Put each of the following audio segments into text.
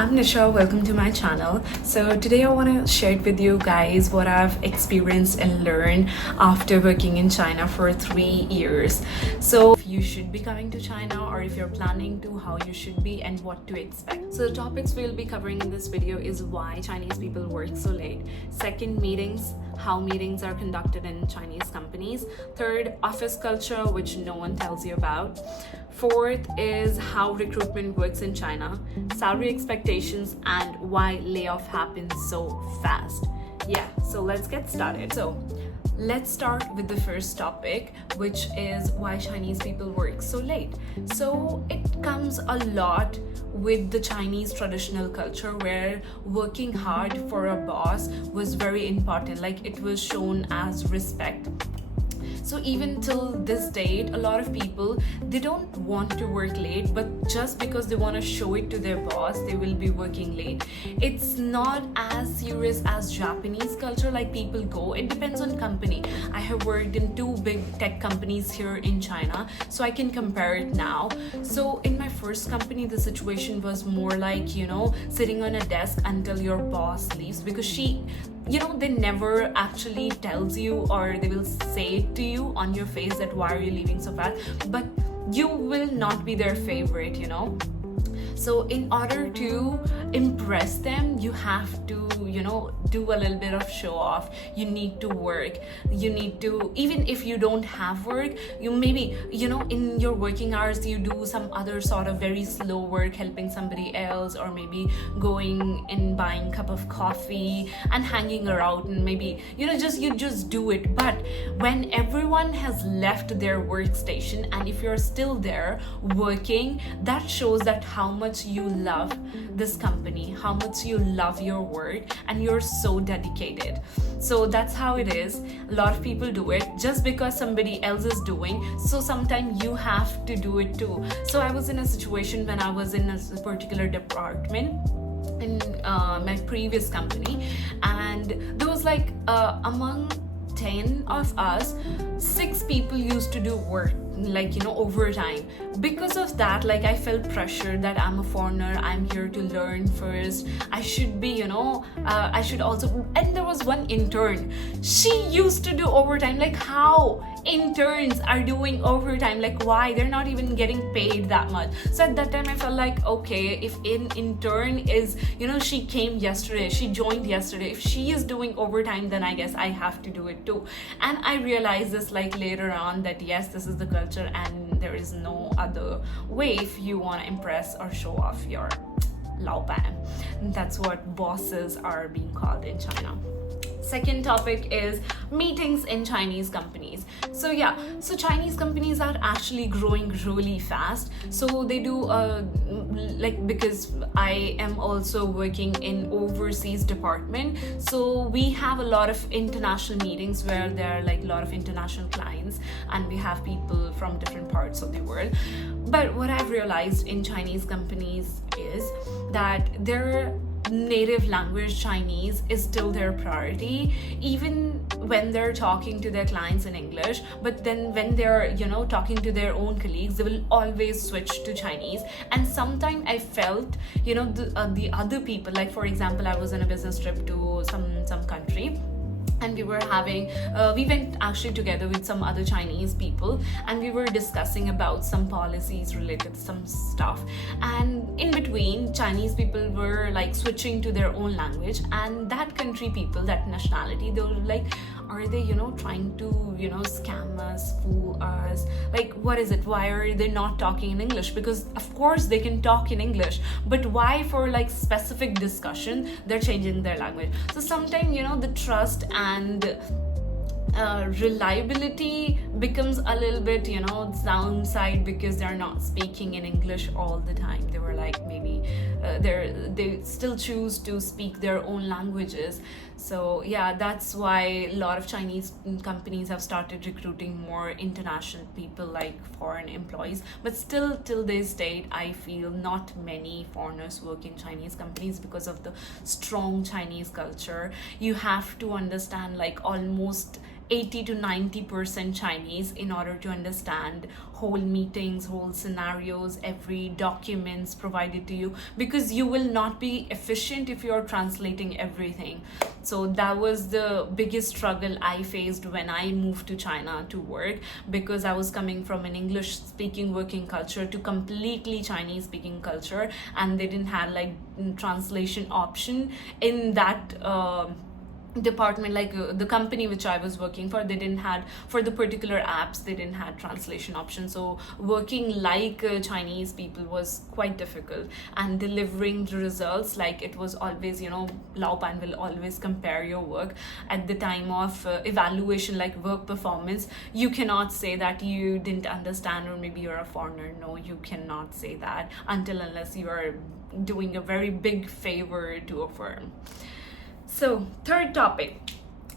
I'm Nisha, welcome to my channel. So today I want to share it with you guys what I've experienced and learned after working in China for 3 years. So if you should be coming to China or if you're planning to, how you should be and what to expect. So the topics we'll be covering in this video is why Chinese people work so late. Second, meetings, how meetings are conducted in Chinese companies. Third, office culture, which no one tells you about. Fourth is how recruitment works in China, salary expectations, and why layoff happens so fast. Yeah, so let's get started. So let's start with the first topic, which is why Chinese people work so late. So it comes a lot with the Chinese traditional culture where working hard for a boss was very important, like it was shown as respect. So even till this date, a lot of people, they don't want to work late, but just because they want to show it to their boss, they will be working late. It's not as serious as Japanese culture, like people go. It depends on company. I have worked in 2 big tech companies here in China, so I can compare it now. So in my first company, the situation was more like, sitting on a desk until your boss leaves, because they never actually tells you, or they will say it to you on your face that why are you leaving so fast, but you will not be their favorite. So in order to impress them, you have to do a little bit of show off. You need to work. You need to, even if you don't have work, you maybe in your working hours you do some other sort of very slow work, helping somebody else, or maybe going and buying a cup of coffee and hanging around, and maybe you just do it. But when everyone has left their workstation and if you're still there working, that shows that how much you love this company, how much you love your work, and you're so dedicated. So that's how it is. A lot of people do it just because somebody else is doing, so sometimes you have to do it too. So I was in a situation when I was in a particular department in my previous company, and there was like among 10 of us, 6 people used to do work overtime. Because of that, I felt pressure that I'm a foreigner, I'm here to learn first, I should be I should also. And there was one intern, she used to do overtime. How interns are doing overtime? Why? They're not even getting paid that much. So at that time I felt like, okay, if an intern is she came yesterday, she joined yesterday, if she is doing overtime, then I guess I have to do it too. And I realized this later on, that yes, this is the culture and there is no other way if you want to impress or show off your laoban. That's what bosses are being called in China. Second topic is meetings in Chinese companies. So Chinese companies are actually growing really fast. So they do because I am also working in overseas department, so we have a lot of international meetings where there are a lot of international clients, and we have people from different parts of the world. But what I've realized in Chinese companies is that their native language Chinese is still their priority, even when they're talking to their clients in English. But then when they're talking to their own colleagues, they will always switch to Chinese. And sometimes I felt the other people, for example, I was on a business trip to some country, and we were having we went actually together with some other Chinese people, and we were discussing about some policies related to some stuff, and in between Chinese people were switching to their own language, and that country people, that nationality, they were are they trying to scam us, fool us? What is it? Why are they not talking in English? Because of course they can talk in English, but why for specific discussion they're changing their language? So sometimes the trust and reliability becomes a little bit downside, because they're not speaking in English all the time. They were maybe they still choose to speak their own languages. So that's why a lot of Chinese companies have started recruiting more international people, foreign employees. But still till this date, I feel not many foreigners work in Chinese companies because of the strong Chinese culture. You have to understand almost 80 to 90% Chinese in order to understand whole meetings, whole scenarios, every documents provided to you, because you will not be efficient if you're translating everything. So that was the biggest struggle I faced when I moved to China to work, because I was coming from an English speaking working culture to completely Chinese speaking culture, and they didn't have like translation option in that department. Like the company which I was working for, they didn't had, for the particular apps, they didn't have translation option. So working like Chinese people was quite difficult, and delivering the results, like it was always, you know, Laopan will always compare your work at the time of evaluation, like work performance. You cannot say that you didn't understand, or maybe you're a foreigner. No, you cannot say that until unless you are doing a very big favor to a firm. So, third topic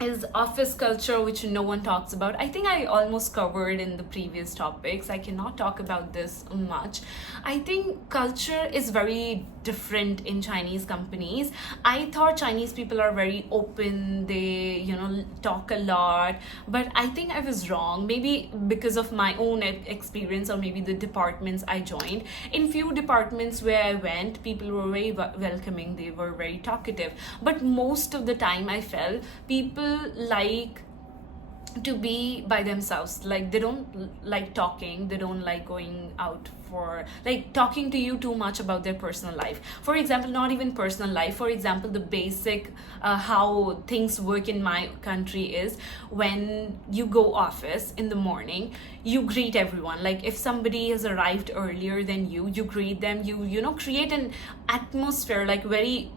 is office culture, which no one talks about. I think I almost covered in the previous topics. I cannot talk about this much. I think culture is very different in Chinese companies. I thought Chinese people are very open, they, you know, talk a lot, but I think I was wrong. Maybe because of my own experience, or maybe the departments I joined. In few departments where I went, people were very welcoming, they were very talkative, but most of the time I felt people like to be by themselves. Like they don't like talking, they don't like going out for like talking to you too much about their personal life. For example, not even personal life, for example, the basic how things work in my country is, when you go office in the morning, you greet everyone. Like if somebody has arrived earlier than you greet them, you know, create an atmosphere, like very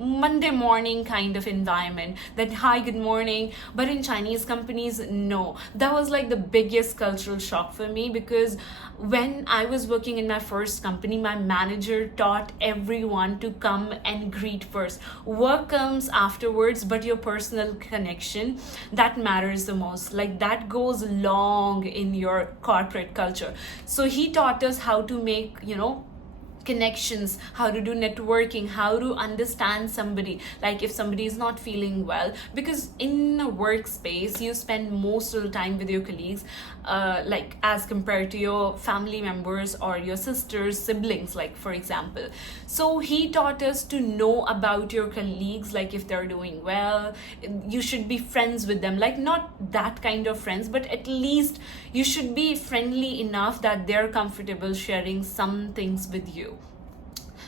Monday morning kind of environment, that hi, good morning. But in Chinese companies, no. That was like the biggest cultural shock for me, because when I was working in my first company, my manager taught everyone to come and greet first. Work comes afterwards, but your personal connection, that matters the most. Like that goes long in your corporate culture. So he taught us how to make, you know, connections, how to do networking, how to understand somebody, like if somebody is not feeling well, because in a workspace you spend most of the time with your colleagues, like as compared to your family members or your sisters, siblings, like for example. So he taught us to know about your colleagues, like if they're doing well, you should be friends with them, like not that kind of friends, but at least you should be friendly enough that they're comfortable sharing some things with you.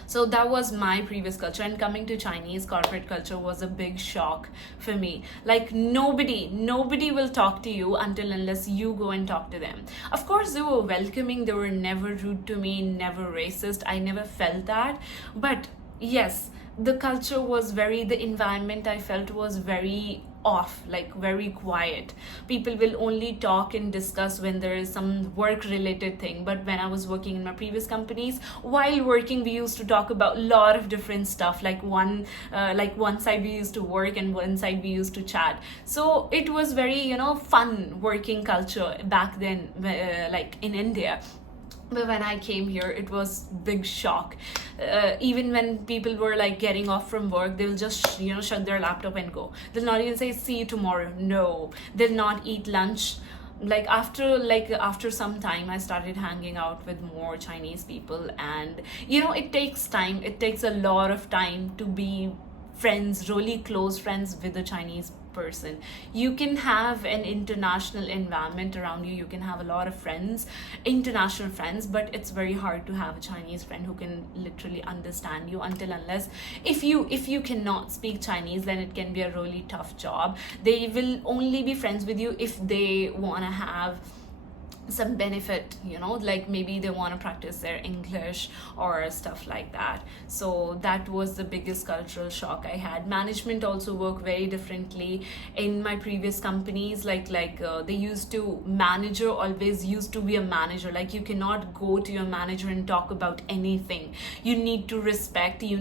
So that was my previous culture, and coming to Chinese corporate culture was a big shock for me. Like nobody will talk to you until unless you go and talk to them. Of course, they were welcoming, they were never rude to me, never racist. I never felt that. But yes, the culture was very, the environment I felt was very off, like very quiet. People will only talk and discuss when there is some work related thing. But when I was working in my previous companies, while working, we used to talk about a lot of different stuff. Like one side we used to work, and one side we used to chat. So it was very, you know, fun working culture back then, like in India. But when I came here, it was big shock. Even when people were like getting off from work, they'll just, you know, shut their laptop and go. They'll not even say see you tomorrow. No, they'll not eat lunch. After some time, I started hanging out with more Chinese people, and you know, it takes time. It takes a lot of time to be friends, really close friends with a Chinese person. You can have an international environment around you, you can have a lot of friends, international friends, but it's very hard to have a Chinese friend who can literally understand you, until unless if you cannot speak Chinese, then it can be a really tough job. They will only be friends with you if they want to have some benefit, you know, like maybe they want to practice their English or stuff like that. So that was the biggest cultural shock I had. Management also work very differently in my previous companies. They used to, manager always used to be a manager. Like you cannot go to your manager and talk about anything. You need to respect, you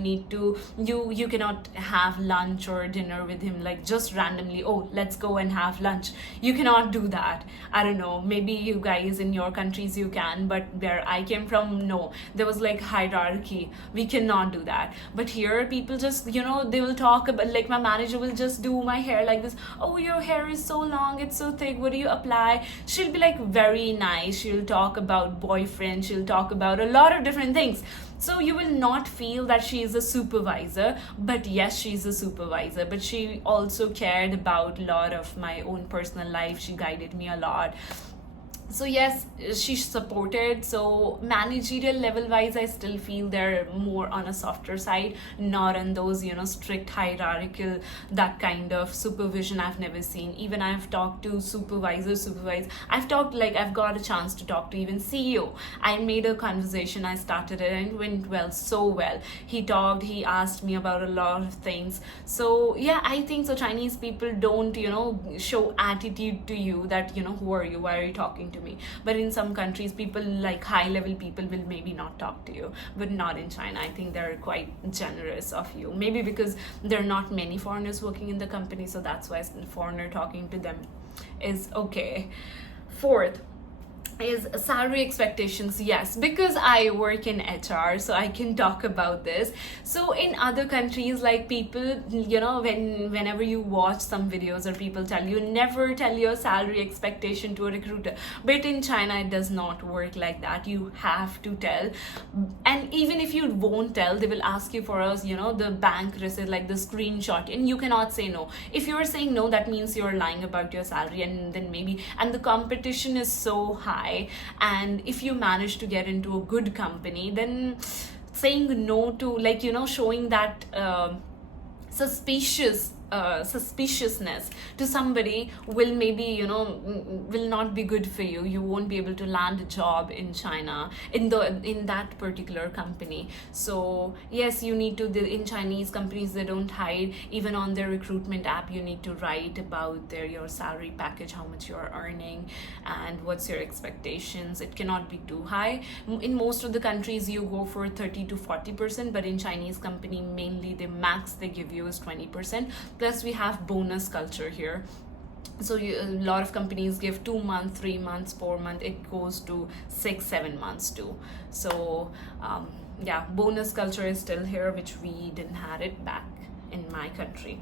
cannot have lunch or dinner with him like just randomly, oh let's go and have lunch. You cannot do that. I don't know, maybe you guys guys, in your countries you can, but where I came from, no, there was like hierarchy, we cannot do that. But here people just, they will talk about, like my manager will just do my hair like this. Oh, your hair is so long, it's so thick, what do you apply? She'll be like very nice, she'll talk about boyfriend, she'll talk about a lot of different things. So you will not feel that she is a supervisor, but yes, she's a supervisor, but she also cared about a lot of my own personal life. She guided me a lot. So yes, she supported. So managerial level wise, I still feel they're more on a softer side, not on those strict hierarchical, that kind of supervision I've never seen. Even I've talked to supervisors, I've got a chance to talk to even CEO. I made a conversation, I started it, and it went well, so well. He asked me about a lot of things. So yeah, I think so Chinese people don't show attitude to you that who are you, why are you talking to me? But in some countries, people like high level people will maybe not talk to you, but not in China. I think they're quite generous of you, maybe because there are not many foreigners working in the company, so that's why foreigner talking to them is okay. Fourth is salary expectations. Yes, because I work in HR, so I can talk about this. So in other countries, like people, whenever you watch some videos or people tell you never tell your salary expectation to a recruiter, but in China it does not work like that. You have to tell, and even if you won't tell, they will ask you for us the bank receipt, like the screenshot, and you cannot say no. If you're saying no, that means you're lying about your salary, and then and the competition is so high. And if you manage to get into a good company, then saying no to showing that suspiciousness to somebody will maybe will not be good for you. You won't be able to land a job in China in that particular company. So yes, you need to, in Chinese companies, they don't hide. Even on their recruitment app, you need to write about your salary package, how much you're earning and what's your expectations. It cannot be too high. In most of the countries you go for 30 to 40%, but in Chinese company mainly the max they give you is 20%. Plus we have bonus culture here. So a lot of companies give 2 months, 3 months, 4 months. It goes to 6-7 months too. So yeah, bonus culture is still here, which we didn't have it back in my country.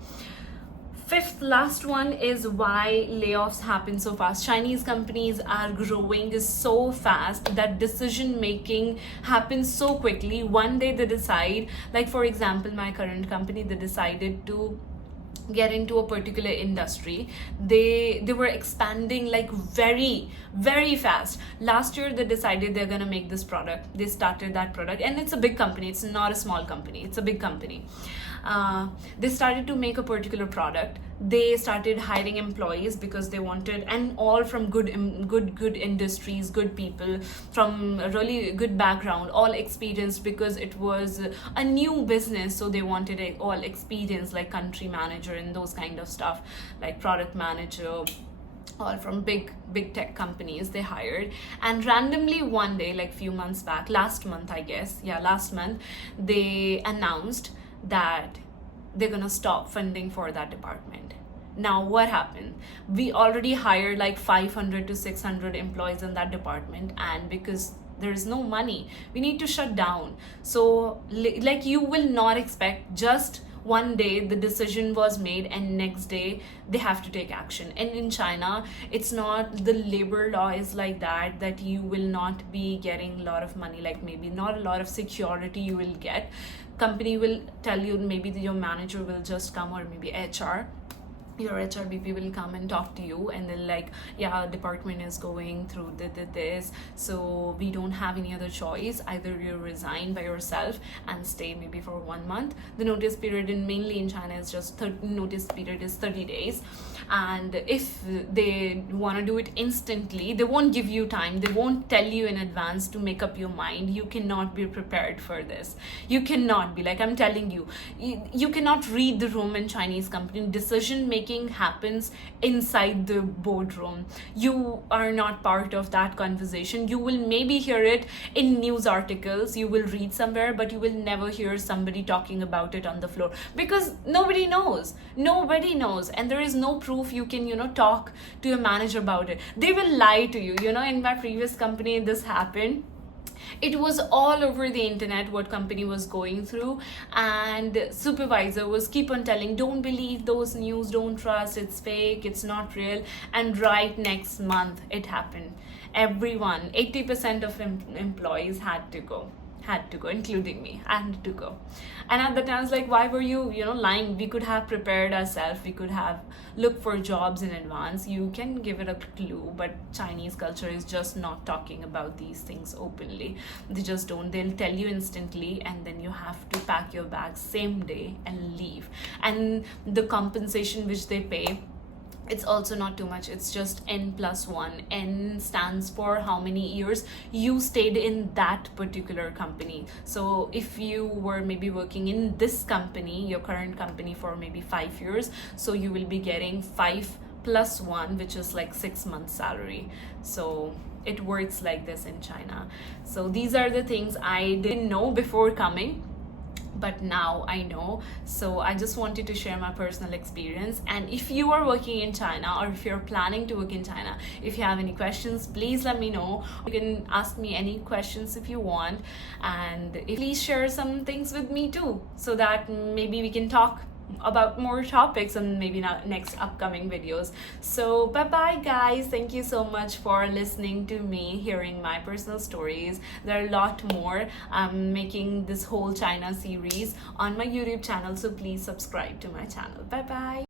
Fifth, last one is why layoffs happen so fast. Chinese companies are growing so fast that decision making happens so quickly. One day they decide, like for example, my current company, they decided to get into a particular industry. They were expanding like very, very fast. Last year they decided they're gonna make this product. They started that product, and it's a big company. It's not a small company. It's a big company. They started to make a particular product. They started hiring employees because they wanted, and all from good industries, good people from a really good background, all experienced, because it was a new business. So they wanted all experienced, like country manager and those kind of stuff, like product manager, all from big tech companies they hired. And randomly one day, like few months back, last month, they announced that they're gonna stop funding for that department. Now what happened? We already hired like 500 to 600 employees in that department, and because there is no money, we need to shut down. So like you will not expect just one day the decision was made and next day they have to take action. And in China, it's not, the labor law is like that you will not be getting a lot of money, like maybe not a lot of security you will get. Company will tell you, maybe your manager will just come, or maybe your HRBP will come and talk to you, and they're like, yeah, department is going through this, so we don't have any other choice. Either you resign by yourself and stay maybe for 1 month. The notice period mainly in China is just 30 days. And if they want to do it instantly, they won't give you time. They won't tell you in advance to make up your mind. You cannot be prepared for this. You cannot be, like I'm telling you, you cannot read the room in Chinese company. Decision making making happens inside the boardroom. You are not part of that conversation. You will maybe hear it in news articles, you will read somewhere, but you will never hear somebody talking about it on the floor, because nobody knows. Nobody knows, and there is no proof you can, talk to your manager about it. They will lie to you. In my previous company, this happened. It was all over the internet what company was going through, and supervisor was keep on telling, don't believe those news, don't trust, it's fake, it's not real. And right next month it happened. Everyone, 80% of employees had to go, including me. I had to go. And at the time I was like, why were you lying? We could have prepared ourselves, we could have looked for jobs in advance. You can give it a clue, but Chinese culture is just not talking about these things openly. They just don't. They'll tell you instantly, and then you have to pack your bags same day and leave. And the compensation which they pay, it's also not too much. It's just N+1. N stands for how many years you stayed in that particular company. So if you were maybe working in this company, your current company, for maybe 5 years, so you will be getting 5+1, which is like 6 months salary. So it works like this in China. So these are the things I didn't know before coming, but now I know. So I just wanted to share my personal experience. And if you are working in China, or if you're planning to work in China, if you have any questions, please let me know. You can ask me any questions if you want, and please share some things with me too, so that maybe we can talk about more topics and maybe not next upcoming videos. So bye bye guys, thank you so much for listening to me, hearing my personal stories. There are a lot more. I'm making this whole China series on my YouTube channel, so please subscribe to my channel. Bye bye.